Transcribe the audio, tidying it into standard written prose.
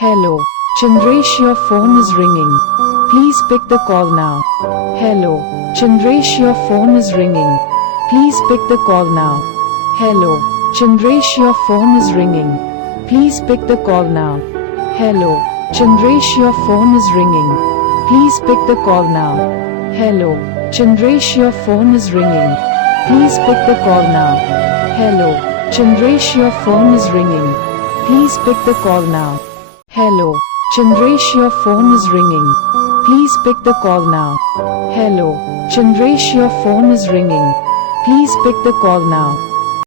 Hello. Chandresh, your phone is ringing. Please pick the call now. Hello. Chandresh, your phone is ringing. Please pick the call now. Hello. Chandresh, your phone is ringing. Please pick the call now. Hello. Chandresh, your phone is ringing. Please pick the call now. Hello. Chandresh, your phone is ringing. Please pick the call now. Hello. Chandresh, your phone is ringing. Please pick the call now. Hello. Chandresh, your phone is ringing. Please pick the call now. Hello. Chandresh, your phone is ringing. Please pick the call now.